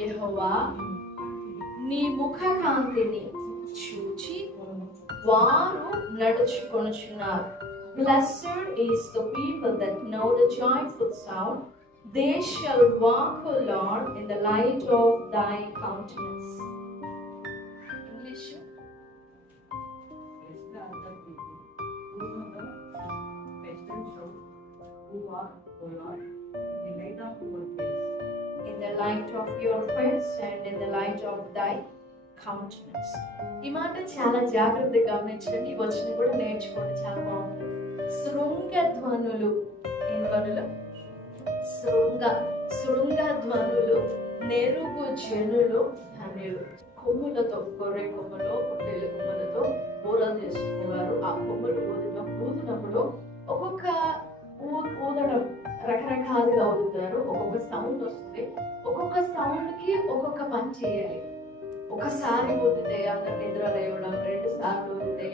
యెహోవా నీ ముఖ కాంతిని చూచి వారు నడుచుకొనుచున్నారు. Blessed is the people that know the joyful sound. They shall walk, O Lord, in the light of thy countenance. English. In the light of your face and in the light of thy countenance. ఈ మాట చాలా జాగ్రత్తగా గమనించండి. ఈ వచనం కూడా నేర్చుకోండి, చాలా బాగుంది. శృంగ ధ్వనులు, ఏం ధ్వనులు? శృంగ ధ్వనులు, నెరుగు జనులు ధన్యులు. కొమ్ములతో, గొర్రె కొమ్ములో, పొట్టేలు కొమ్ములతో బూరలు చేసుకునేవారు. ఆ కొమ్ములు ఊదినప్పుడు ఒక్కొక్క ఊదడం రకరకాలుగా ఊదుతారు. ఒక్కొక్క సౌండ్ వస్తుంది. ఒక్కొక్క సౌండ్ కి ఒక్కొక్క పని చేయాలి. ఒకసారి ఊదితే అందరు నిద్ర లేవడం, 2 సార్లు ఊదితే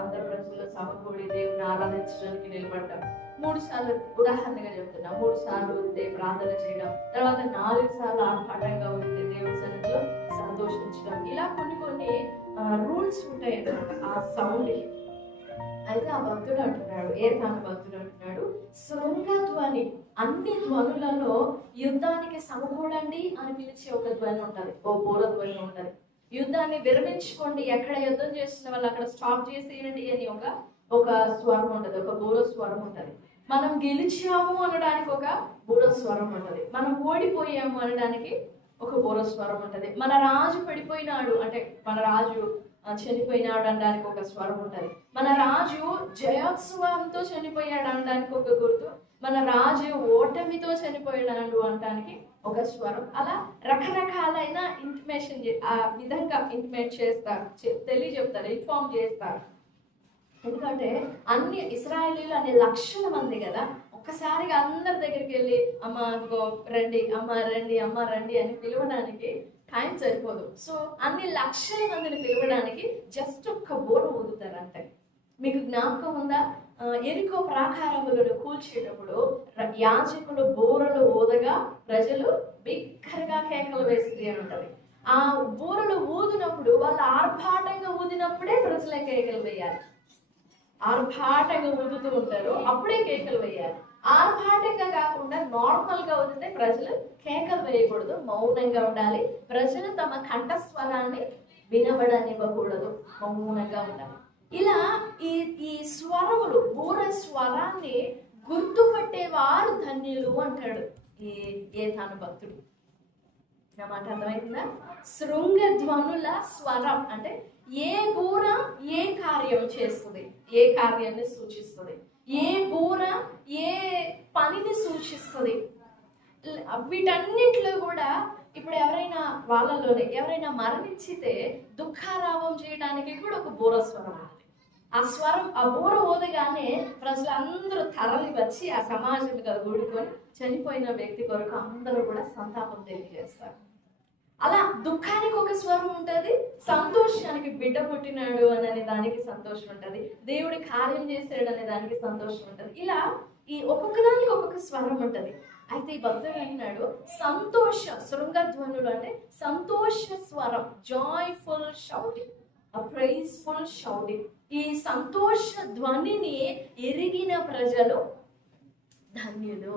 అందరు ప్రజలు సమకూడి దేవుని ఆరాధించడానికి నిలబడ్డం, 3 సార్లు, ఉదాహరణగా చెప్తున్నా, 3 సార్లు ఊదితే ప్రార్థన చేయడం, తర్వాత 4 సార్లు ఆర్భాటంగా ఊదితే దేవుని సన్నిధిలో సంతోషించడం, ఇలా కొన్ని రూల్స్ ఉంటాయి అన్నమాట ఆ సౌండ్. అయితే ఆ భక్తుడు అంటున్నాడు, భక్తుడు అంటున్నాడు, శృంగ ధ్వని, అన్ని ధ్వనులలో యుద్ధానికి సమకూడండి అని పిలిచే ఒక ధ్వని ఉంటది, ఓ బోర ధ్వని ఉంటది. యుద్ధాన్ని విరమించుకోండి, ఎక్కడ యుద్ధం చేస్తున్న వాళ్ళు అక్కడ స్టాప్ చేసేయండి అని ఒక స్వరం ఉంటది, ఒక బోర స్వరం ఉంటది. మనం గెలిచాము అనడానికి ఒక బోర స్వరం ఉంటది, మనం ఓడిపోయాము అనడానికి ఒక బోర స్వరం ఉంటది. మన రాజు పడిపోయినాడు అంటే, మన రాజు చనిపోయినాడు అనడానికి ఒక స్వరం ఉంటది. మన రాజు జయోత్సవంతో చనిపోయాడు అనడానికి ఒక గుర్తు, మన రాజు ఓటమితో చనిపోయాడు అనడానికి ఒక స్వరం. అలా రకరకాలైన ఇంటిమేషన్, ఆ విధంగా ఇంటిమేట్ చేస్తారు, తెలియజెప్తారు, ఇన్ఫార్మ్ చేస్తారు. ఎందుకంటే అన్ని ఇశ్రాయేలీలు అనే లక్షల మంది కదా, ఒక్కసారిగా అందరి దగ్గరికి వెళ్ళి అమ్మ రండి, అమ్మ రండి, అమ్మ రండి అని పిలవడానికి టైం సరిపోదు. సో అన్ని లక్షల మందిని పిలవడానికి జస్ట్ ఒక్క బోర ఊదుతారు అంతే. మీకు జ్ఞాపకం ఉందా, ఎరికో ప్రాకారములను కూల్చేటప్పుడు యాజకులు బోరలు ఊదగా ప్రజలు బిగ్గరగా కేకలు వేసింది అని ఉంటది. ఆ బోరలు ఊదినప్పుడు వాళ్ళు ఆర్భాటంగా ఊదినప్పుడే ప్రజలే కేకలు వేయాలి. ఆర్భాటంగా ఊదుతూ ఉంటారు, అప్పుడే కేకలు వేయాలి. ఆర్భాటంగా కాకుండా నార్మల్ గా ఊదితే ప్రజలు కేకలు వేయకూడదు, మౌనంగా ఉండాలి. ప్రజలు తమ కంఠస్వరాన్ని వినబడనివ్వకూడదు, మౌనంగా ఉండాలి. ఇలా ఈ స్వరములు, బూర స్వరాన్ని గుర్తుపట్టేవారు ధన్యులు అంటాడు ఏ తాను భక్తుడు. నా మాట అర్థమైందా? శృంగ ధ్వనుల స్వరం అంటే ఏ బూర ఏ కార్యం చేస్తుంది, ఏ కార్యాన్ని సూచిస్తుంది, ఏ బూర ఏ పనిని సూచిస్తుంది. వీటన్నింటిలో కూడా ఇప్పుడు ఎవరైనా మరణించితే దుఃఖారావం చేయడానికి కూడా ఒక బూర స్వరం ఉంది. ఆ బూర ఊదగానే ప్రజలందరూ తరలి వచ్చి ఆ సమాజంగా కూడుకొని చనిపోయిన వ్యక్తి కొరకు అందరూ కూడా సంతాపం తెలియజేస్తారు. అలా దుఃఖానికి ఒక స్వరం ఉంటది, సంతోషానికి బిడ్డ పుట్టినాడు అనే దానికి సంతోషం ఉంటది, దేవుడి కార్యం చేసాడు అనే దానికి సంతోషం ఉంటది. ఇలా ఈ ఒక్కొక్క దానికి ఒక్కొక్క స్వరం ఉంటది. అయితే ఈ భక్తుడు అంటున్నాడు, శృంగధ్వనులు అంటే సంతోష స్వరం, జాయ్ఫుల్ షౌటింగ్, ప్రైజ్ఫుల్ షౌటింగ్. ఈ సంతోష ధ్వనిని ఎరిగిన ప్రజలు ధన్యులు.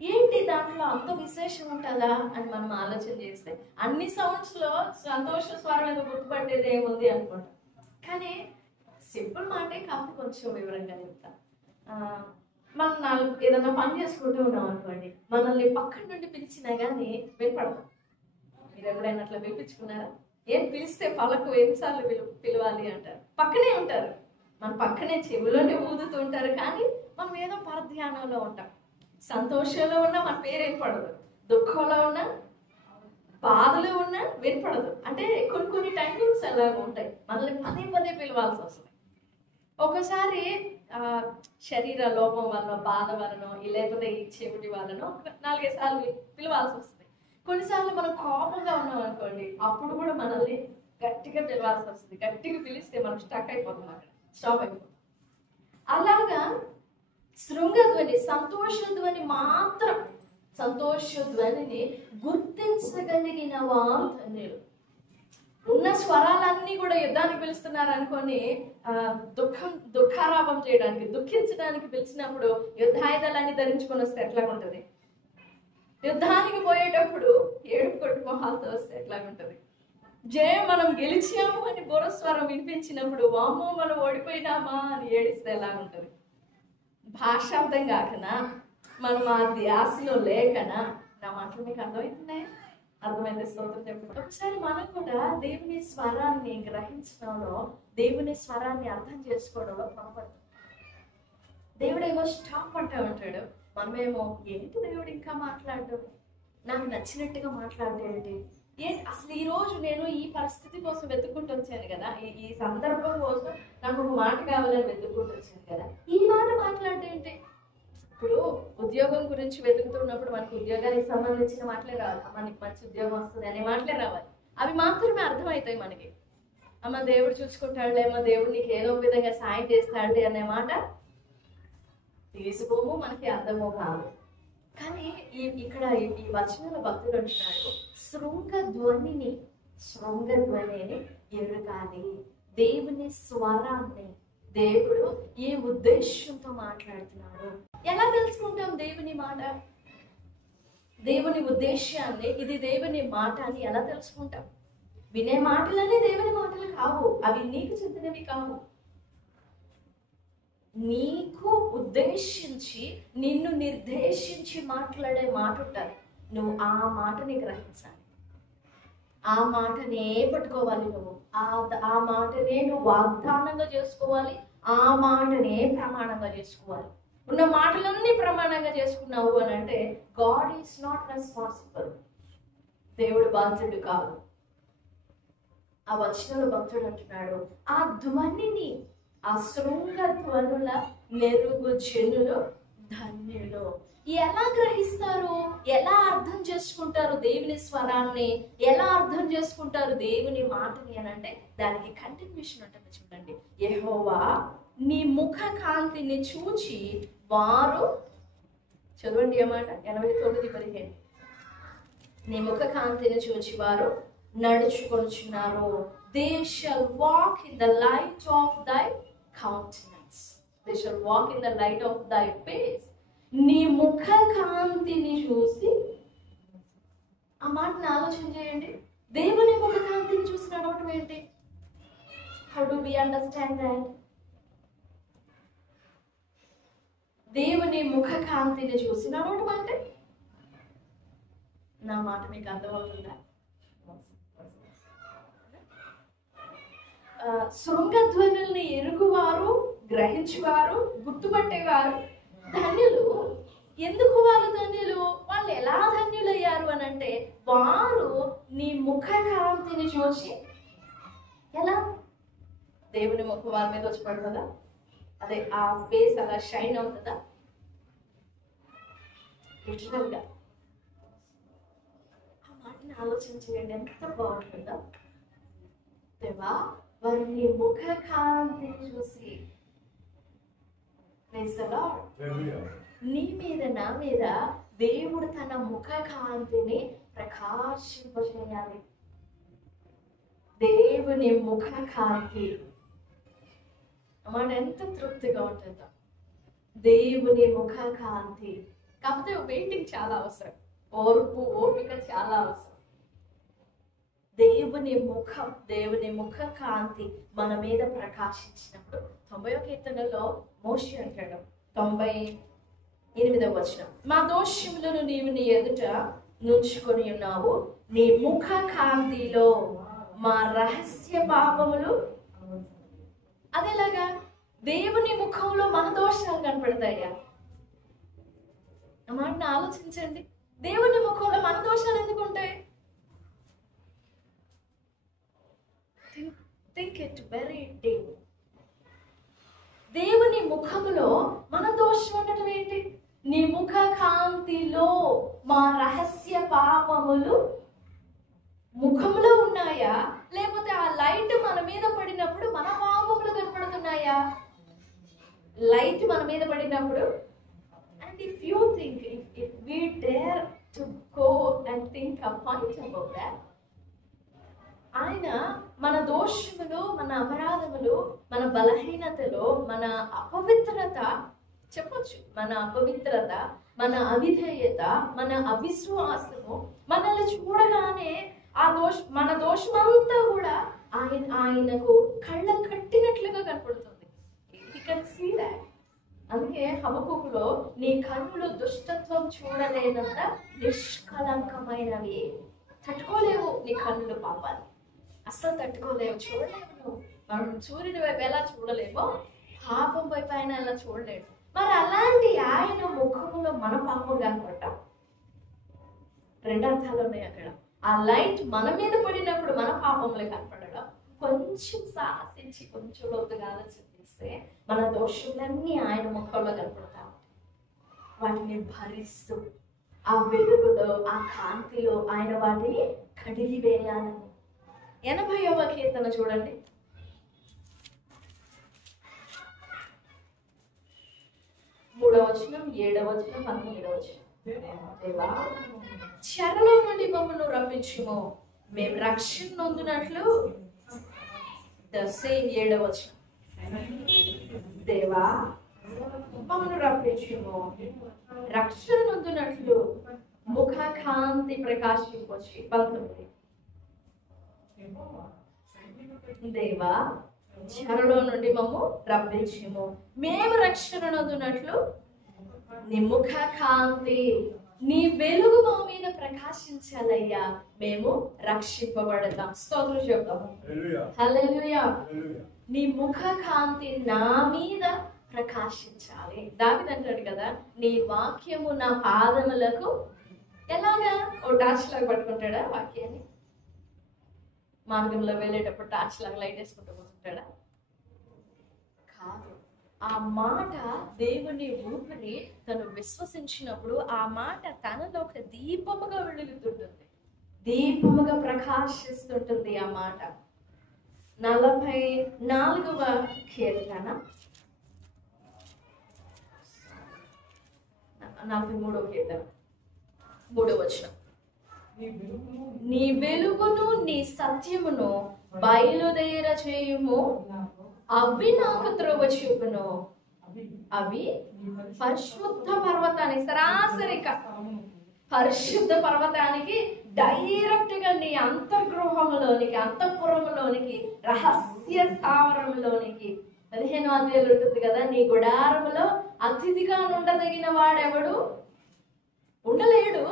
ఏంటి దాంట్లో అంత విశేషం ఉంటుందా అని మనం ఆలోచన చేస్తే, అన్ని సౌండ్స్ లో సంతోష స్వరం ఏదో గుర్తుపట్టేది ఏముంది అనుకుంటాం. కానీ సింపుల్ మాటే కాకపోతే కొంచెం వివరంగా చెప్తా. మనం ఏదన్నా పని చేసుకుంటూ ఉన్నాం అనుకోండి, మనల్ని పక్కన నుండి పిలిచినా కానీ వినపడదు. మీరు ఎప్పుడైనా అట్లా పిలిపించుకున్నారా? ఏం పిలిస్తే పలకు ఎన్నిసార్లు పిలవాలి అంటారు, పక్కనే ఉంటారు, మన పక్కనే చెవులోనే ఊదుతూ ఉంటారు, కానీ మనం ఏదో పరధ్యానంలో ఉంటాం. సంతోషంలో ఉన్నా మన పేరు వినపడదు, దుఃఖంలో ఉన్నా, బాధలో ఉన్నా వినపడదు. అంటే కొన్ని టైమింగ్స్ అలాగ ఉంటాయి, మనల్ని పదే పదే పిలవాల్సి వస్తుంది. ఒకసారి శరీర లోపం వల్ల, బాధ వలనో, లేకపోతే ఈ చెవిటి వలనో 4-5 సార్లు పిలవాల్సి వస్తుంది. కొన్నిసార్లు మనం కోపంగా ఉన్నాం అనుకోండి, అప్పుడు కూడా మనల్ని గట్టిగా పిలవాల్సి వస్తుంది. గట్టిగా పిలిస్తే మనం స్టక్ అయిపోతాం, అక్కడ స్టాప్ అయిపోతాం. అలాగా శృంగధ్వని, సంతోషధ్వని మాత్రం, సంతోషధ్వనిని గుర్తించగలిగిన ఓడిపోయినవా ధన్యులు. ఉన్న స్వరాలన్నీ కూడా యుద్ధానికి పిలుస్తున్నారు అనుకొని దుఃఖారాపం చేయడానికి, దుఃఖించడానికి పిలిచినప్పుడు యుద్ధాయుధాలన్నీ ధరించుకొని వస్తే ఎట్లా ఉంటది? యుద్ధానికి పోయేటప్పుడు ఏడుపు కొట్టు మొహాలతో వస్తే ఎట్లాగుంటది? జయం మనం గెలిచాము అని బురస్వరం వినిపించినప్పుడు వామ్మో మనం ఓడిపోయినామా అని ఏడిస్తే ఎలా ఉంటది? భాష అర్థం కాకనా, మనం ఆ ధ్యాసలో లేకనా? నా మాటలు మీకు అర్థమవుతున్నాయి? అర్థమైతే స్తోత్రం చెప్పండి. ఒకసారి మనం కూడా దేవుని స్వరాన్ని గ్రహించడంలో, దేవుని స్వరాన్ని అర్థం చేసుకోవడంలో పొరపడతాం. దేవుడేమో స్టాప్ అంటూ ఉంటాడు, మనమేమో ఏంటి దేవుడు ఇంకా మాట్లాడడం, నాకు నచ్చినట్టుగా మాట్లాడేంటి, ఏంటి అసలు ఈ రోజు నేను ఈ పరిస్థితి కోసం వెతుక్కుంటూ వచ్చాను కదా, ఈ సందర్భం కోసం నాకు ఒక మాట కావాలని వెతుక్కుంటూ వచ్చాను కదా, ఈ మాట మాట్లాడేంటి? ఇప్పుడు ఉద్యోగం గురించి వెతుకుతున్నప్పుడు మనకు ఉద్యోగానికి సంబంధించిన మాటలే రావాలి, మనకి మంచి ఉద్యోగం వస్తుంది అనే మాటలే రావాలి. అవి మాత్రమే అర్థమవుతాయి మనకి. అమ్మ దేవుడు చూసుకుంటాడులే, అమ్మ దేవుడు నీకు ఏదో విధంగా సాయం చేస్తాడులే అనే మాట తీసుకోము, మనకి అర్థమో కాదు. కానీ ఇక్కడ ఈ వచనంలో భక్తుడు అంటున్నాడు, శృంగ ధ్వనిని ఎరుగాలి. దేవుని స్వరాన్ని దేవుడు ఏ ఉద్దేశంతో మాట్లాడుతున్నాడు? ఎలా తెలుసుకుంటాం దేవుని మాట, దేవుని ఉద్దేశాన్ని? ఇది దేవుని మాట అని ఎలా తెలుసుకుంటాం? వినే మాటలనే దేవుని మాటలు కావు, అవి నీకు చెందినవి కావు. నీకు ఉద్దేశించి, నిన్ను నిర్దేశించి మాట్లాడే మాట ఉంటుంది. నువ్వు ఆ మాటని గ్రహించాలి, ఆ మాటనే పట్టుకోవాలి. నువ్వు ఆ మాటనే నువ్వు వాగ్దానంగా చేసుకోవాలి, ఆ మాటనే ప్రమాణంగా చేసుకోవాలి. ఉన్న మాటలన్నీ ప్రమాణంగా చేసుకున్నావు అని అంటే గాడ్ ఈస్ నాట్ రెస్పాన్సిబుల్, దేవుడు బాధ్యుడు కాదు. ఆ వచనంలో భక్తుడు అంటున్నాడు, ఆ ధ్వనిని, ఆ శృంగ ధ్వనుల నెరుగు జనులు ధన్యులు. ఎలా గ్రహిస్తారు, ఎలా అర్థం చేసుకుంటారు దేవుని స్వరాన్ని, ఎలా అర్థం చేసుకుంటారు దేవుని మాటని అని అంటే దానికి కంటిన్యూషన్ ఉంటుంది. చూడండి, యెహోవా నీ ముఖ కాంతిని చూచి వారు, చదవండి అన్నమాట 89:15, నీ ముఖ కాంతిని చూచి వారు నడుచుకొనుచున్నారు. They shall walk in the light of thy countenance. They shall walk in the light of thy face. నీ ముఖ కాంతిని చూసి, ఆ మాటని ఆలోచన చేయండి. దేవుని ముఖ కాంతిని చూసి నడవటం ఏంటి? How do we understand that? దేవుని ముఖ కాంతిని చూసి నడవటం అంటే, నా మాట మీకు అర్థమవుతుందా? శృంగధ్వనుల్ని ఎరుగువారు, గ్రహించువారు, గుర్తుపట్టేవారు ధన్యులు. ఎందుకు వాళ్ళు ధన్యులు? వాళ్ళు ఎలా ధన్యులయ్యారు అని అంటే, వారు నీ ముఖ కాంతిని చూసి, ఎలా దేవుని ముఖం వారి మీద వచ్చి పడుతుందా? అదే ఆ ఫేస్ అలా షైన్ అవుతుందా? లిటరల్గా ఆ మాటని ఆలోచన చేయండి, ఎంత బాగుంటుందా? దేవా, వారు నీ ముఖ కాంతిని చూసి, నీ మీద నా మీద దేవుడు తన ముఖ కాంతిని ప్రకాశింపజేయాలి. దేవుని ముఖ కాంతి అన్నమాట ఎంత తృప్తిగా ఉంటుందో. దేవుని ముఖ కాంతి. కాకపోతే వెయిటింగ్ చాలా అవసరం, ఓర్పు ఓపిక చాలా అవసరం. దేవుని ముఖ కాంతి మన మీద ప్రకాశించినప్పుడు, 90వ కీర్తనలో మోషే అంటాడు, 98వ వచనం, మా దోషములను నీవు నీ ఎదుట నుంచుకొని ఉన్నావు, నీ ముఖ కాంతిలో మా రహస్య పాపములు. అదేలాగా దేవుని ముఖంలో మన దోషాలు కనపడతాయా? అన్నమాట ఆలోచించండి. దేవుని ముఖంలో మన దోషాలు ఎందుకు ఉంటాయి? Think it very deep. దేవుని ముఖములో మన దోషం ఉండటం ఏంటి? నీ ముఖ కాంతిలో మా రహస్య పాపములు ముఖంలో ఉన్నాయా, లేకపోతే ఆ లైట్ మన మీద పడినప్పుడు మన పాపములు కనపడుతున్నాయా? లైట్ మన మీద పడినప్పుడు. And if you think, if we dare to go and think make a point about that. ఆయన మన దోషములు, మన అపరాధములు, మన బలహీనతలు, మన అపవిత్రత చెప్పొచ్చు, మన అపవిత్రత, మన అవిధేయత, మన అవిశ్వాసము మనల్ని చూడగానే మన దోషమంతా కూడా ఆయనకు కళ్ళ కట్టినట్లుగా కనపడుతుంది. He can see that. అందుకే హబక్కూకులో నీ కన్నులు దుష్టత్వం చూడలేనంత నిష్కలంకమైనవి. తట్టుకోలేవు నీ కన్నులు పాపాన్ని, అస్సలు తట్టుకోలేవు, చూడలేవు. నువ్వు మనం సూర్యుని వైపు ఎలా చూడలేమో పాపం వైపు ఆయన ఎలా చూడలేడు. మరి అలాంటి ఆయన ముఖంలో మన పాపం కనపడటం, రెండు అర్థాలు ఉన్నాయి అక్కడ. ఆ లైట్ మన మీద పడినప్పుడు మన పాపంలో కనపడడం, కొంచెం సాహసించి కొంచెం లోతుగా ఆలోచిస్తే మన దోషులన్నీ ఆయన ముఖంలో కనపడతాం. వాటిని భరిస్తూ ఆ వెలుగులో, ఆ కాంతిలో ఆయన వాటిని కడిగి వేయాలని. 80వ కీర్తన చూడండి. 3వ వచనం, 7వ వచనం, 19వ వచనం. దేవా చెరలో నుండి మమ్మల్ని రప్పించుము, మేము రక్షణ నొందినట్లు. ద సేమ్ 7వ వచనం. దేవా మమ్మల్ని రప్పించుము, రక్షణ నొందినట్లు ముఖ కాంతి ప్రకాశింపొచ్చి. 19. దేవా చెరలో నుండి మమ్ము రప్పించుము, మేము రక్షణ నొందినట్లు నీ ముఖ కాంతి, నీ వెలుగు మా మీద ప్రకాశించాలయ్యా, మేము రక్షింపబడతాం. స్తోత్రం చెప్తాము. హల్లెలూయా. నీ ముఖ కాంతి నా మీద ప్రకాశించాలి. దావీదు అంటాడు కదా, నీ వాక్యము నా పాదములకు ఎలాగా ఓ టార్చ్ లాగా పట్టుకుంటాడా వాక్యాన్ని? మార్గంలో వెళ్ళేటప్పుడు టార్చ్ లాగా లైట్ వేసుకుంటూ పోతుంటాడా? కాదు. ఆ మాట దేవుని ఊపిరి తను విశ్వసించినప్పుడు ఆ మాట తనలో ఒక దీపముగా వెలుగుతుంటుంది, దీపముగా ప్రకాశిస్తుంటుంది. ఆ మాట 44వ కీర్తన 43వ కీర్తన 3వ వచనం. నీ వెలుగును నీ సత్యమును బయలుదేర చేయుము, అవి నాకు త్రోవ చూపును. అవి పరిశుద్ధ పర్వతానికి, సరాసరిగా పరిశుద్ధ పర్వతానికి డైరెక్ట్ గా నీ అంతర్గృహంలోనికి, అంతఃపురంలోనికి, రహస్య స్థావరంలోనికి. 15వ అధ్యాయంలో ఉంటుంది కదా, నీ గుడారములో అతిథిగా ఉండదగిన వాడెవడు ఉండలేడు.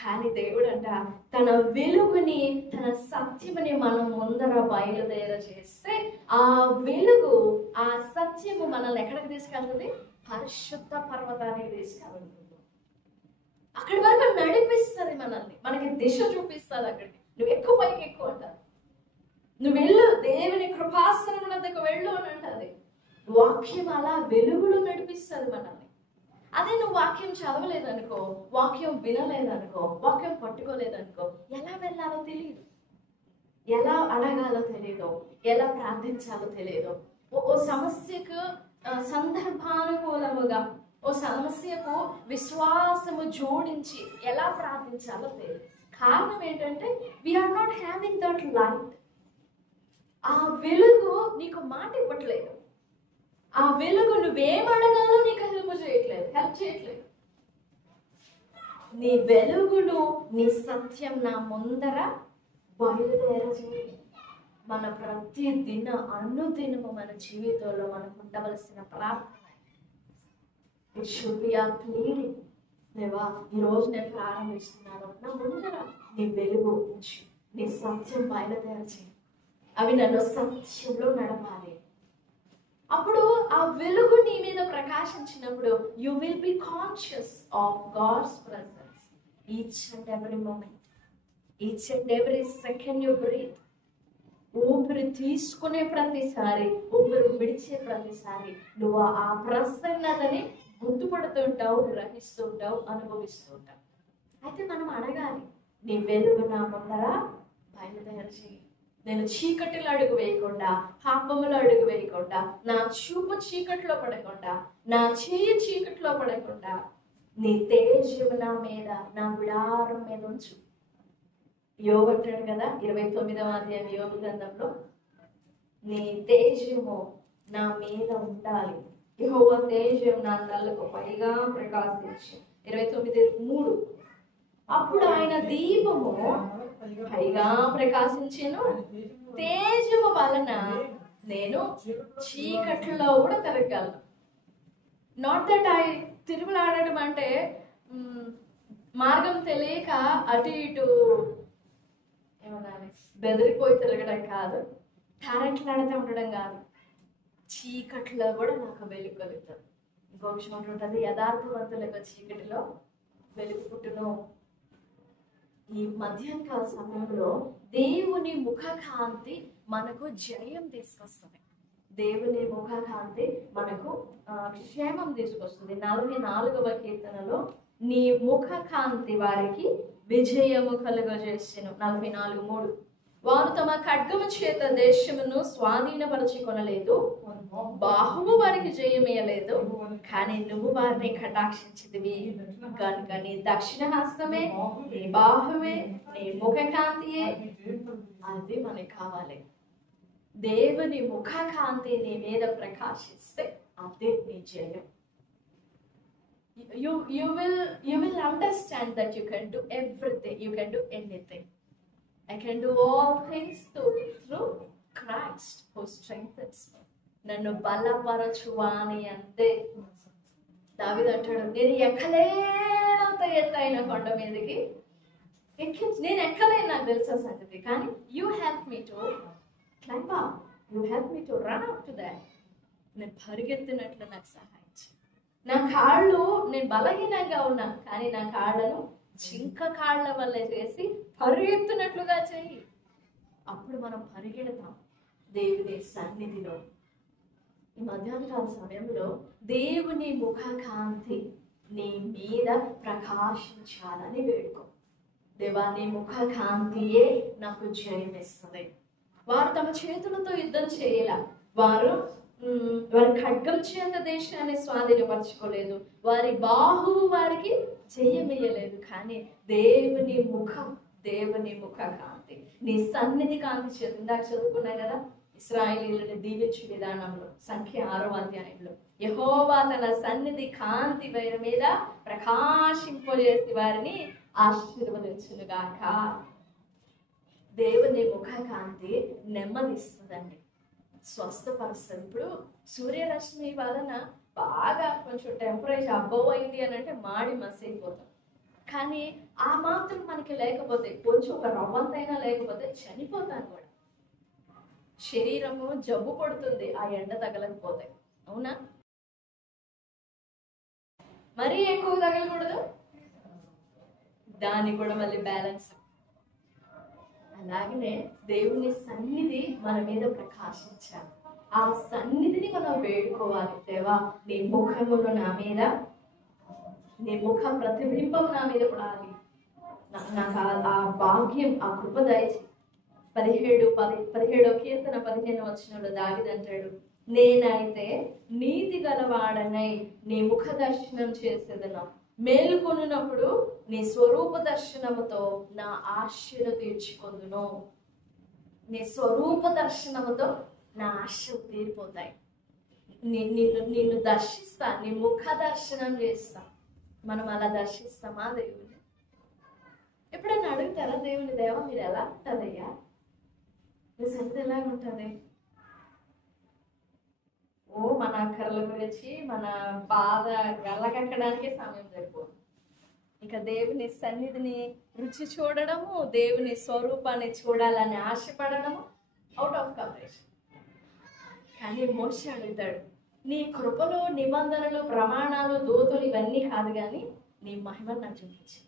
కానీ దేవుడు అంట తన వెలుగుని, తన సత్యముని మనం ముందర బయలుదేర చేస్తే ఆ వెలుగు, ఆ సత్యము మనల్ని ఎక్కడికి తీసుకెళ్తుంది? పరిశుద్ధ పర్వతానికి తీసుకెళ్తుంది. అక్కడి వరకు నడిపిస్తుంది మనల్ని, మనకి దిశ చూపిస్తుంది. అక్కడికి నువ్వు ఎక్కువ పైకి ఎక్కువ అంటారు, నువ్వు వెళ్ళు, దేవుని కృపాసనం వద్దకు వెళ్ళు అని అంటది. వాక్యం అలా వెలుగులో నడిపిస్తుంది మనల్ని. అదే నువ్వు వాక్యం చదవలేదనుకో, వాక్యం వినలేదనుకో, వాక్యం పట్టుకోలేదనుకో, ఎలా వెళ్ళాలో తెలియదు, ఎలా అడగాలో తెలియదు, ఎలా ప్రార్థించాలో తెలియదు. ఓ సమస్యకు సందర్భానుకూలముగా, ఓ సమస్యకు విశ్వాసము జోడించి ఎలా ప్రార్థించాలో తెలియదు. కారణం ఏంటంటే we are not having that light. ఆ వెలుగు నీకు మాట ఇవ్వట్లేదు. ఆ వెలుగు నువ్వేం అడగాలో నీకు హెల్ప్ చేయట్లేదు. నీ వెలుగును, నీ సత్యం నా ముందర బయలుదేరచేయి. మన ప్రతి అనుదినము మన జీవితంలో మనకు ఉండవలసిన ప్రార్థన it should be our pleading. దేవా ఈరోజు నేను ప్రారంభిస్తున్నాను, నా ముందర నీ వెలుగు ఉంచి, నీ సత్యం బయలుదేరచేయి. అవి నన్ను సత్యంలో నడపాలి. అప్పుడు ఆ వెలుగు నీ మీద ప్రకాశించినప్పుడు you will be conscious of God's presence each and every moment, each and every second you breathe. ఊపిరి తీసుకునే ప్రతిసారి, ఊపిరి విడిచే ప్రతిసారి నువ్వు ఆ ప్రసన్నతని గుర్తుపడుతుంటావు, గ్రహిస్తుంటావు, అనుభవిస్తుంటావు. అయితే మనం అడగాలి, నీ వెలుగు నా ముందర బయలుదేరచేయి. నేను చీకటిలో అడుగు వేయకుండా, పాపములో అడుగు వేయకుండా, నా చూపు చీకట్లో పడకుండా, నా చెయ్యి చీకట్లో పడకుండా నీ తేజము నా మీద, నా గుడారం మీద ఉంచు. యోబు అంటాడు కదా 29వ అధ్యాయం యోబు గ్రంథంలో, నీ తేజము నా మీద ఉండాలి, యెహోవా తేజం నా కళ్ళకు పైగా ప్రకాశించి 29:3. అప్పుడు ఆయన దీపము పైగా ప్రకాశించెను, తేజము వలన నేను చీకట్లో కూడా తిరగలను. నాట్ దట్ ఐ తిరుగులాడడం అంటే మార్గం తెలియక అటు ఇటు ఏమన్నా బెదిరిపోయి తిరగడం కాదు, టారెంట్లాడుతూ ఉండడం కాదు. చీకట్లో కూడా నాకు వెలుగు కలుగుతుంది. ఇంకో విషయం ఉంటుంది, యథార్థవంతులకు చీకటిలో వెలుగు పుట్టును. ఈ మధ్యాహ్నకాల సమయంలో దేవుని ముఖకాంతి మనకు జయం తీసుకొస్తుంది. దేవుని ముఖకాంతి మనకు క్షేమం తీసుకొస్తుంది. 44వ కీర్తనలో, నీ ముఖకాంతి వారికి విజయము కలుగజేసెను. 44:3. వారు తమ ఖడ్గము చేత దేశమును స్వాధీనపరచుకొనలేదు, బాహువు వారికి జయమేయలేదు, కానీ నువ్వు వారిని కటాక్షించితివి కనుక నీ దక్షిణ హస్తమే, నీ బాహువే, నీ ముఖకాంతియే అది మనకి కావాలి. దేవుని ముఖకాంతి నీ మీద ప్రకాశిస్తే అదే నీ జయం. You will understand that you can do everything, you can do anything. I can do all things through Christ who strengthens me. నన్ను బలపరచువాని అంటే దావీదు అంటాడు, నేను ఎక్కలేనంత ఎత్తైన కొండ మీదకి నేను ఎక్కలేను, నాకు తెలుసా సంగతి, కానీ you help me to climb up, you help me to run up to that. నేను పరిగెత్తినట్లు నాకు సహాయించు. నా కాళ్ళు, నేను బలహీనంగా ఉన్నాను కానీ నా కాళ్ళను జింక కాళ్ళ వల్ల చేసి పరిగెత్తునట్లుగా చెయ్యి. అప్పుడు మనం పరిగెడతాం దేవుని సన్నిధిలో. ఈ మధ్యాహ్నకాల సమయంలో దేవుని ముఖకాంతి నీ మీద ప్రకాశించాలని వేడుకో. దేవా, నీ ముఖకాంతియే నాకు జయమిస్తుంది. వారు తమ చేతులతో యుద్ధం చేయాల, వారి ఖడ్గం చేత దేశాన్ని స్వాధీనపరచుకోలేదు, వారి బాహువు వారికి జయమేయలేదు, కానీ దేవుని ముఖ కాంతి, నీ సన్నిధి కాంతి చేత. ఇందాక చదువుకున్నాయి కదా, ఇశ్రాయేలీయులను దీవించు విధానంలో సంఖ్య 6వ అధ్యాయంలో, యెహోవా తన సన్నిధి కాంతి వారి మీద ప్రకాశింపజేసి వారిని ఆశీర్వదించునుగాక. దేవుని ముఖ కాంతి నెమ్మదిస్తుందండి, స్వస్థపరుస్తుంది. ఇప్పుడు సూర్యరశ్మి వలన బాగా కొంచెం టెంపరేచర్ అబవ్ అయింది అని అంటే మాడి మసైపోతాం. కానీ ఆ మాత్రం మనకి లేకపోతే, కొంచెం ఒక రవ్వంతైనా లేకపోతే చనిపోతాను కూడా. శరీరము జబ్బు పడుతుంది ఆ ఎండ తగలకపోతే, అవునా? మరీ ఎక్కువ తగలకూడదు, దాన్ని కూడా మళ్ళీ బ్యాలెన్స్. అలాగనే దేవుని సన్నిధి మన మీద ప్రకాశించాలి. ఆ సన్నిధిని మనం వేడుకోవాలి. దేవా, నీ ముఖమును నా మీద, నీ ముఖ ప్రతిబింబం నా మీద పడాలి, నాకు ఆ భాగ్యం, ఆ కృప దయచేయి. 17వ కీర్తన 15వ వచనంలో దావీదు అంటాడు, నేనైతే నీతి గలవాడనై నీ ముఖ దర్శనం చేసేదను, మేలుకొనున్నప్పుడు నీ స్వరూప దర్శనముతో నా ఆశను తీర్చుకొందును. నీ స్వరూప దర్శనముతో నా ఆశలు తీరిపోతాయి. నిన్ను దర్శిస్తా, నీ ముఖ దర్శనం చేస్తా. మనం అలా దర్శిస్తామా దేవుని? ఎప్పుడైనా అడుగుతారా దేవుని, దేవా మీరు ఎలా ఉంటుందయ్యా, మీ సన్నిధి ఎలా ఉంటుంది? మన అక్కర్ల గురించి, మన బాధ గల్లగక్కడానికి సమయం సరిపోదు. ఇక దేవుని సన్నిధిని రుచి చూడడము, దేవుని స్వరూపాన్ని చూడాలని ఆశపడడము అవుట్ ఆఫ్ కవరేజ్. కానీ మోషే అడుగుతాడు, నీ కృపలో నిబంధనలు, ప్రమాణాలు, దూతలు ఇవన్నీ కాదు, కానీ నీ మహిమను నాకు చూపించు.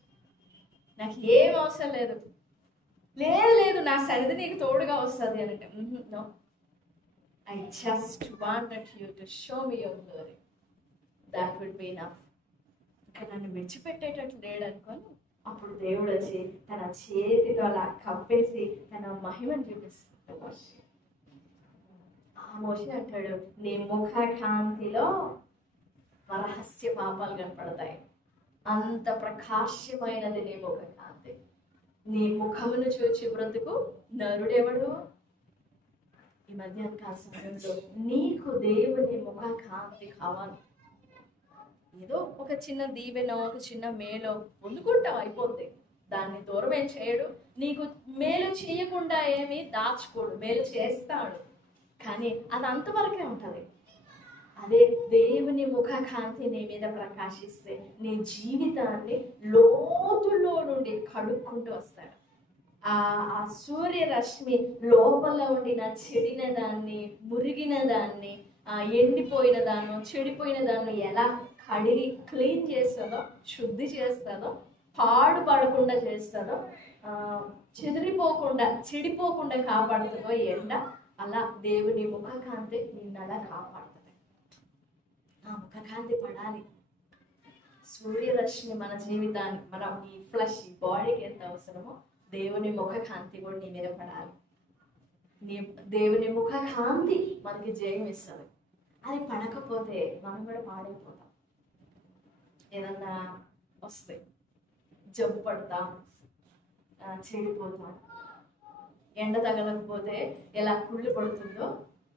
నాకు ఏం అవసరం లేదు, లేదు నా సన్నిధి నీకు తోడుగా వస్తుంది అని అంటే, no, I just wanted you to show me your glory. That would be enough. ఇక నన్ను విడిచిపెట్టేటట్లు లేడు అనుకోని, అప్పుడు దేవుడు వచ్చి తన చేతితో అలా కప్పేసి తన మహిమను చూపిస్తాడు. ఆ మోషే అంటాడు, నీ ముఖ కాంతిలో రహస్య పాపాలు కనపడతాయి, అంత ప్రకాశమైనది నీ ముఖ కాంతి. నీ ముఖమును చూచి బ్రతుకు నరుడెవడు. ఈ మధ్యాహ్న కాల సమయంలో నీకు దేవుని ముఖ కాంతి కావాలి. ఏదో ఒక చిన్న దీవెనో ఒక చిన్న మేలో పొందుకుంటావు, అయిపోద్ది. దాన్ని దూరం ఏం చేయడు. నీకు మేలు చేయకుండా ఏమి దాచుకోడు, మేలు చేస్తాడు. కానీ అది అంతవరకే ఉంటుంది. అదే దేవుని ముఖ కాంతి నీ మీద ప్రకాశిస్తే నీ జీవితాన్ని లోతులో నుండి కడుక్కుంటూ వస్తాడు. ఆ సూర్యరశ్మి లోపల ఉండిన చెడిన దాన్ని, మురిగిన దాన్ని, ఎండిపోయిన దాన్ని, చెడిపోయిన దాన్ని ఎలా కడిగి క్లీన్ చేస్తుందో, శుద్ధి చేస్తుందో, పాడుపడకుండా చేస్తుందో, చెడిపోకుండా కాపాడుతుందో ఎండ, అలా దేవుని ముఖకాంతి నిన్ను అలా కాపాడుతుంది. ఆ ముఖకాంతి పడాలి. సూర్యరశ్మి మన జీవితానికి, మనం ఈ ఫ్లష్ ఈ బాడీకి ఎంత అవసరమో దేవుని ముఖ కాంతి కూడా నీ మీద పడాలి. దేవుని ముఖ కాంతి మనకి జయం ఇస్తుంది. అది పడకపోతే మనం కూడా పాడైపోతాం. ఏదన్నా వస్తే జబ్బు పడతాం, చెడిపోతాం. ఎండ తగలకపోతే ఎలా కుళ్ళు పడుతుందో,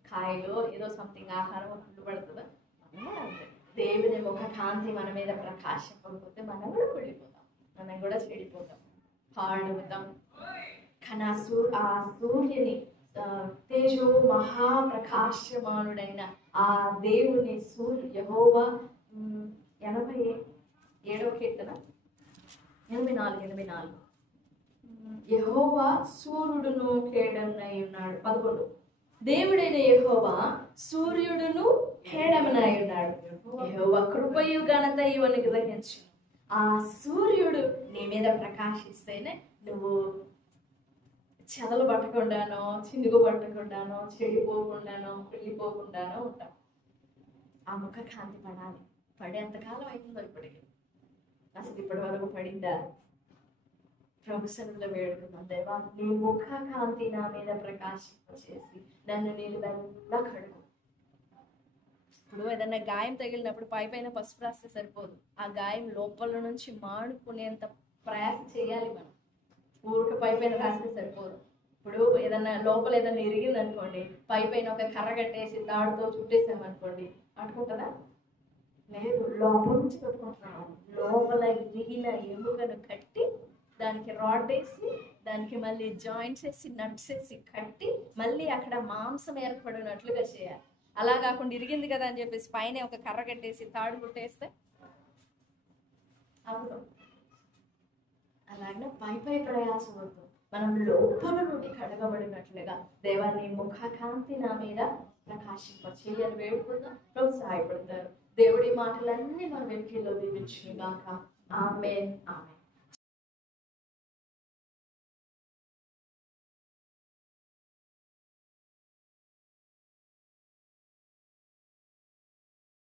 కాయలో ఏదో సంథింగ్ ఆహారం కుళ్ళు పడుతుందో, అంతే. దేవుని ముఖ కాంతి మన మీద ప్రకాశింపకపోతే మనం కూడా కుళ్ళిపోతాం, మనం కూడా చెడిపోతాం, పాడవుతాం. కానీ ఆ సూర్యుని తేజో మహాప్రకాశమానుడైన ఆ దేవుని యెహోవా 87వ కీర్తన 84 యెహోవా సూర్యుడును కేడమనై ఉన్నాడు. 11 దేవుడైన యెహోవా సూర్యుడును కేడమనై ఉన్నాడు. యెహోవా కృపయు ఘనతయు అని గ్రహించు. ఆ సూర్యుడు నీ మీద ప్రకాశిస్తేనే నువ్వు చెదలు పట్టకుండానో, చినుగు పట్టకుండానో, చెడిపోకుండానో, కుళ్ళిపోకుండానో ఉంటావు. ఆ ముఖ కాంతి పడాలి. పడేంతకాలం అవుతుందో ఇప్పటికి, అసలు ఇప్పటి వరకు పడిందా? ప్రభు సన్నిధిలో వేడుకుందాం. దేవా, నీ ముఖ కాంతి నా మీద ప్రకాశింపచేసి నన్ను నీళ్ళ కడుగు. ఇప్పుడు ఏదన్నా గాయం తగిలినప్పుడు పైపైన పసుపు రాస్తే సరిపోదు. ఆ గాయం లోపల నుంచి మానుకునేంత ప్రయాస చేయాలి మనం. ఊరికి పైపైన రాస్తే సరిపోదు. ఇప్పుడు లోపల ఏదన్నా ఇరిగింది అనుకోండి, పైపైన ఒక కర్ర కట్టేసి తాడుతో చుట్టేసామనుకోండి, అట్టుకుంటుందా? లేదు, లోపల నుంచి కట్టుకుంటున్నాము. లోపల ఇరిగిన ఎముకను కట్టి, దానికి రాడ్ వేసి, దానికి మళ్ళీ జాయింట్స్ వేసి, నట్స్ వేసి కట్టి, మళ్ళీ అక్కడ మాంసం ఏర్పడినట్లుగా చేయాలి. అలా కాకుండా ఇరిగింది కదా అని చెప్పేసి పైన ఒక కర్ర కట్టేసి తాడు కుట్టేస్తే అప్పుడు అలాగే పై ప్రయాసం వద్దు. మనం లోపల నుండి కడగబడినట్లుగా దేవాన్ని ముఖ కాంతి నా మీద ప్రకాశింపచేయాలని వేడుకుందాం. ప్రోత్సాహపడతారు. దేవుడి మాటలన్నీ మన వెనుకల్లో దీవించుగాక. ఆమేన్, ఆమేన్.